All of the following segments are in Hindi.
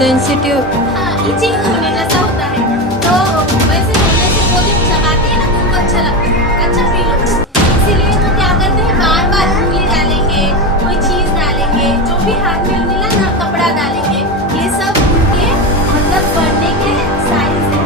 सेंसिटिव। हाँ, इचिंग होने जैसा होता है, तो वैसे होने से वो जब चबाते हैं ना तो उनको अच्छा लगता है, अच्छा फील होता है। इसीलिए वो क्या करते हैं, बार बार उंगली डालेंगे, कोई चीज डालेंगे, जो भी हाथ में मिला ना कपड़ा डालेंगे, ये सब उनके मतलब बढ़ने के साइंस है।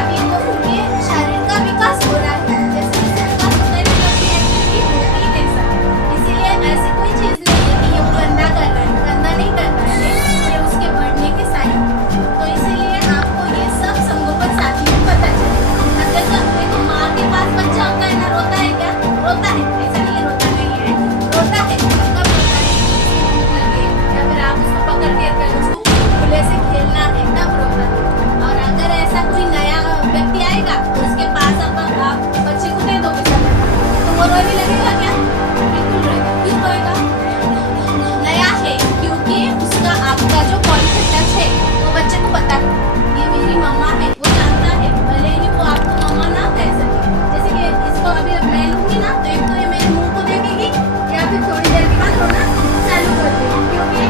अभी वो उनके शरीर का विकास हो रहा है, जैसे जैसे विकास होता है ना तभी एक्टिविटी होगी जैसा। इसीलिए ऐसी कोई चीज नहीं है कि ये वो गंदा कर रहा है, गंदा नहीं कर रहा है, ये उसके बढ़ने के साइन है। तो इसीलिए आपको ये सब संगोपन साथी में पता चलेगा। अब जैसा देखो माँ के पास बच्चा होता है ना, रोता है क्या? रोता है, ऐसा नहीं है रोता नहीं है, रोता है। कब रोता है? जब उसको भूख लगे या फिर आप उसको पकड़ के कर उसको खुले से खेलना है तब रोता है। और अगर ऐसा कोई नया व्यक्ति आएगा तो उसके पास आप बच्चे को दे दोगे सब, तो वो रोने लगेगा क्या? बिल्कुल रोएगा। क्यों रोएगा? नया है, क्योंकि उसका आपका जो पॉइंट टच है वो बच्चे को पता है ये मेरी मम्मा है, वो जानता है, भले ही वो आपको मम्मा ना कह सके। जैसे कि इसको अभी मैं लूंगी ना तो एक तो ये मेरे मुंह को देखेगी या फिर थोड़ी देर के बाद रोना चालू कर देगी, क्योंकि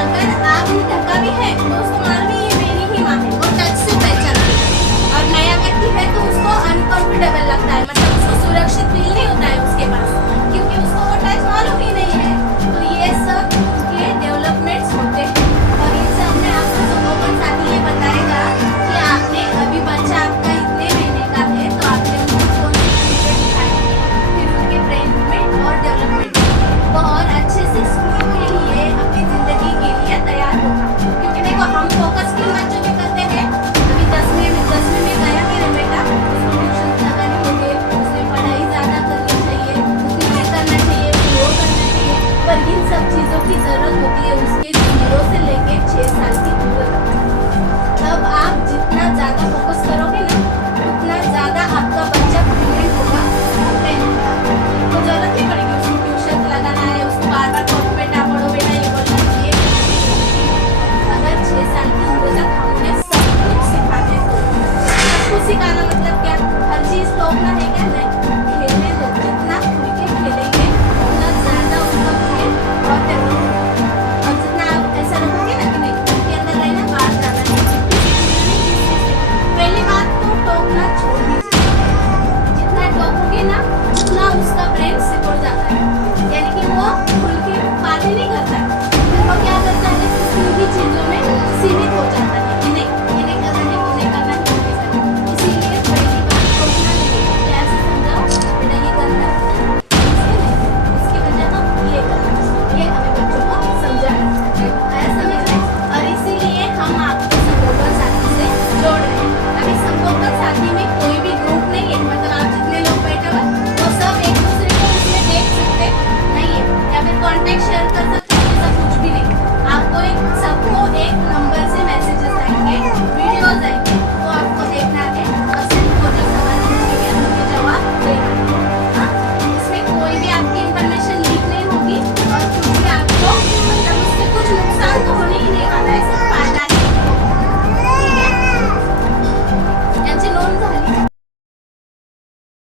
अगर आपने ढका भी है तो उसको मालूम है ये मेरी ही माँ है, वो टच से पहचानती है। और नया व्यक्ति है तो उसको अनकंफर्टेबल लगता है, मतलब उसको सुरक्षित फील नहीं होता है उसके पास, क्योंकि उसको वो टच मालूम ही नहीं है। तो ये सब के डेवलपमेंट्स होते हैं, और इन सब में आपको संगोपन साथी ये बताएगा कि आपने अभी बच्चा आपका इतने महीने का है तो आपने उनको कौन सी चीजें दिखाई है, फिर उनके ब्रेन में और डेवलपमेंट वो और अच्छे से स्कूल के लिए अपनी जिंदगी के लिए तैयार होगा। क्योंकि देखो हम फोकस किन बच्चों पे करते हैं, अभी 10वीं में गया मेरा बेटा, उसको ट्यूशन लगानी होगी, उसने पढ़ाई ज़्यादा करनी चाहिए, उसने ये करना चाहिए, वो करना चाहिए, पर इन सब चीज़ों की ज़रूरत होती है उसके 0 से लेके 6 साल की उम्र तक। तब आप जितना ज़्यादा फोकस करोगे ना उतना ज़्यादा आपका बच्चा ब्रिलियंट होगा, तो ज़रूरत नहीं पड़ेगी उसको ट्यूशन लगाना है, उसको बार बार पढ़ो बेटा ये बोलना चाहिए। अगर 6 साल की उम्र तक हम उन्हें सब कुछ सिखाते हैं, सब कुछ सिखाना मतलब क्या, हर चीज़ तो अपना है